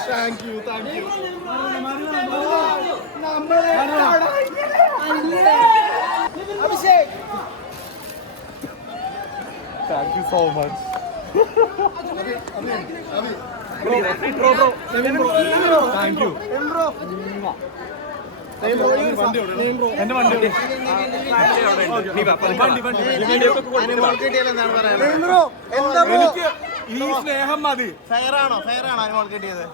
Thank you thank you നമ്മളെ Abhishek. Thank you so much thank you എന്റെ വണ്ടി വണ്ടി വണ്ടി. എനിക്ക് ഈ സ്നേഹം മതി. ഫെയറാണോ ഫെയറാണോ അനുമോൾ കിട്ടിയത്?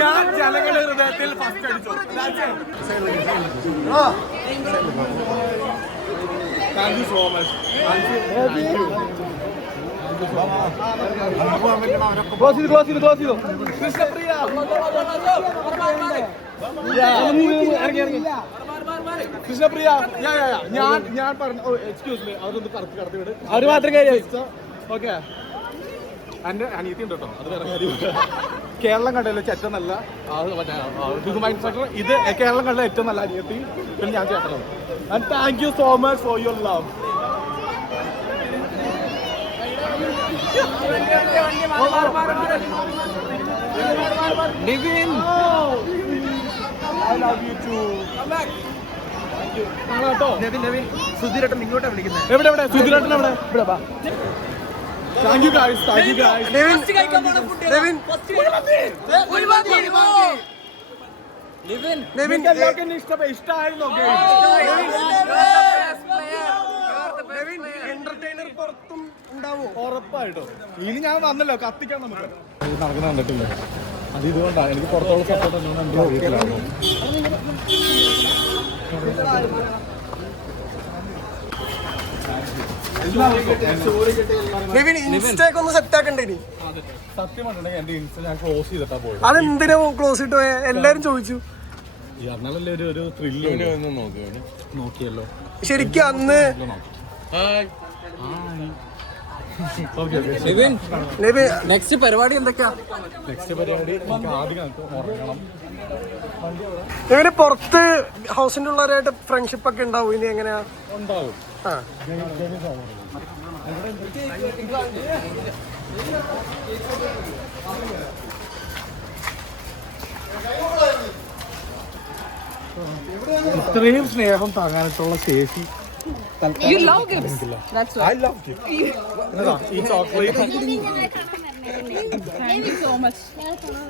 ഞാൻ ജനങ്ങളുടെ ഹൃദയത്തിൽ ഫസ്റ്റ് അടിച്ചു. Thank you so much Krishnapriya ഇറങ്ങി ഇറങ്ങി കൃഷ്ണപ്രിയ യാ യാ യാ ഞാൻ ഞാൻ പറഞ്ഞു എക്സ്ക്യൂസ് മീ അവരൊന്ന് കറക്റ്റ് കടത്തി വിട്. അവർ മാത്രം ഓക്കെ. എന്റെ അനിയത്തി ഉണ്ട് കേട്ടോ. അത് വേറെ കാര്യം. കേരളം കണ്ടല്ലോ ഏറ്റവും നല്ല ഇത് കേരളം കണ്ട ഏറ്റവും നല്ല അനിയത്തി. പിന്നെ ഞാൻ ചേട്ടനും and thank you so much for your love Nivin. I love you too കാണാട്ടോ സുധീരട്ടൻ ഇങ്ങോട്ടാ വിളിക്കുന്നത്. എവിടെ എവിടെ? സുധീരട്ടൻ എവിടെ? ഇവിടെ വാ. Thank you guys thank you guys Levin എല്ലാവർക്കും ഇഷ്ടപ്പെട്ട ഇഷ്ടമായിരുന്നോ എന്റർടൈനർ പുറത്തും ഉണ്ടാവോ? ഉറപ്പായിട്ടും. ഇനി ഞാൻ വന്നല്ലോ കത്തിക്കാൻ നമുക്ക്. നടക്കുന്ന കണ്ടിട്ടില്ല? അത് ഇതുകൊണ്ടാണ്. എനിക്ക് പുറത്തുള്ള സപ്പോർട്ട് ഒന്നും എനിക്ക് അറിയത്തില്ലായിരുന്നു നെവിൻ ഒന്ന് സെറ്റ് ആക്കണ്ടേ ക്ലോസ് ചെയ്തിട്ടാ പോയത്. അതെന്തിനാ ക്ലോസ് ഇട്ട് പോയെ? എല്ലാരും ചോദിച്ചു. ശരിക്കും അന്ന് നെക്സ്റ്റ് പരിപാടി എന്തൊക്കെയാ? പുറത്ത് ഹൗസിന്റെ ഉള്ളവരായിട്ട് ഫ്രണ്ട്ഷിപ്പ് ഒക്കെ ഉണ്ടാവും? ഇനി എങ്ങനെയാ? ഉണ്ടാവും. ഇത്രയും സ്നേഹം താങ്ങാനായിട്ടുള്ള ശേഷി You love gifts. That's ഈ ചോക്ലേറ്റ്.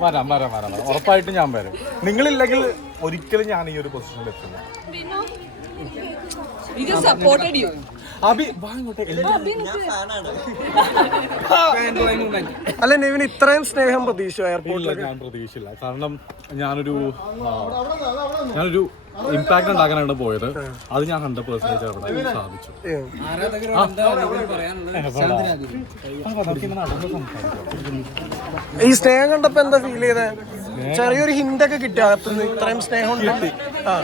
വരാം വരാം വരാം വരാം. ഉറപ്പായിട്ടും ഞാൻ വരും. നിങ്ങളില്ലെങ്കിൽ ഒരിക്കലും ഞാൻ ഈ ഒരു പൊസിഷനിൽ എത്തില്ല. We just supported you. അഭി വാ ഇങ്ങോട്ടേക്ക് അല്ല നെവിൻ ഇത്രയും സ്നേഹം പ്രതീക്ഷിച്ചു എയർപോർട്ടിൽ ഞാൻ പ്രതീക്ഷിച്ചില്ല. കാരണം ഞാനൊരു ഞാനൊരു ഇമ്പാക്ട് ഉണ്ടാക്കാനാണ് പോയത്. അത് ഞാൻ ഹൺഡ്രഡ് പെർസെന്റേജ് അവിടെ സാധിച്ചു. ഈ സ്നേഹം കണ്ടപ്പോ എന്താ ഫീൽ ചെയ്തേ? ചെറിയൊരു ഹിന്റ് ഒക്കെ കിട്ടിയ അകത്തുനിന്ന് ഇത്രയും സ്നേഹം കിട്ടി. ആ.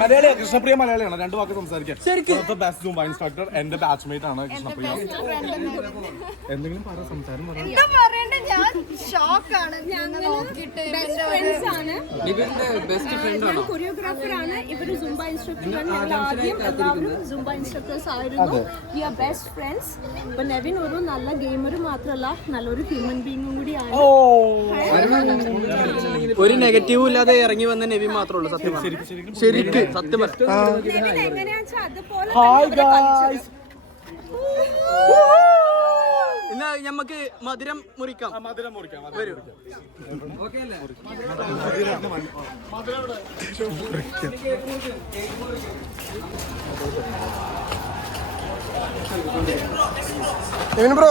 മലയാളിയാണ് കൃഷ്ണപ്രിയ മലയാളിയാണ്. രണ്ട് വാക്ക് സംസാരിക്കാൻ ബെസ്റ്റ് സൂംബ ഇൻസ്ട്രക്ടർ എന്റെ ബാച്ച്മേറ്റ് ആണ് കൃഷ്ണപ്രിയ. എന്തെങ്കിലും പറ സംസാരം പറ. എന്താ പറയണ്ടേ? ഞാൻ ഷോക്കാണ് ഞങ്ങൾ നോക്കിയിട്ട് ബെസ്റ്റ് ഫ്രണ്ട്സ് ആണ്. നിവിന്റെ ബെസ്റ്റ് ഫ്രണ്ട് ആണോ? കൊറിയോഗ്രാഫർ ആണ്. ഇവർ ഞങ്ങൾ ആദ്യം എല്ലാവരും ഇൻസ്ട്രക്ടേഴ്സ് ആയിരുന്നു. വി ആർ ബെസ്റ്റ് ഫ്രണ്ട്സ് ഇപ്പൊ നെവിൻ ഒരു നല്ല ഗെയിമർ മാത്രമല്ല നല്ലൊരു ഹ്യൂമൻ ബീങ്ങും കൂടിയാണ് ഒരു നെഗറ്റീവ് ഇല്ലാതെ ഇറങ്ങി വന്ന നെവി മാത്രമേ ഉള്ളൂ സത്യം ശരിക്ക് സത്യം ഞമ്മക്ക് എന്നാ നമുക്ക് മധുരം മുറിക്കാം. മധുരം മുറിക്കാം വരൂ. ബ്രോ?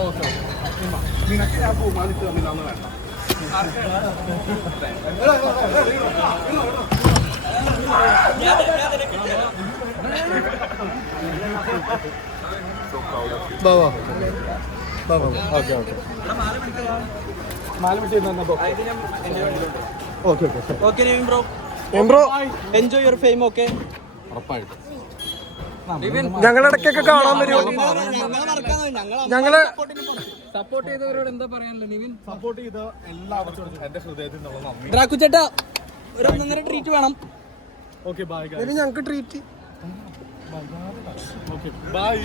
ഓക്കെ നിനക്ക് ഞാൻ ബഹുമാനിച്ച് തമ്മിലാന്ന് വേണ്ട okay okay okay okay enjoy your fame okay ഉറപ്പായിട്ടും. ഞങ്ങളിടയ്ക്കൊക്കെ കാണാൻ വരുമോ ഞങ്ങൾ സപ്പോർട്ട് ചെയ്തവരോട് എന്താ പറയാനുള്ളത് നിവിൻ? സപ്പോർട്ട് ചെയ്ത എല്ലാവർക്കും എന്റെ ഹൃദയത്തിൽ നിന്നുള്ള നന്ദി. ഡ്രാക്കു ചേട്ടാ ഒരു ഒന്നൊന്നര ട്രീറ്റ് വേണം. ഓക്കെ ബൈ ഇനി ഞങ്ങക്ക് ട്രീറ്റ് ഓക്കെ ബൈ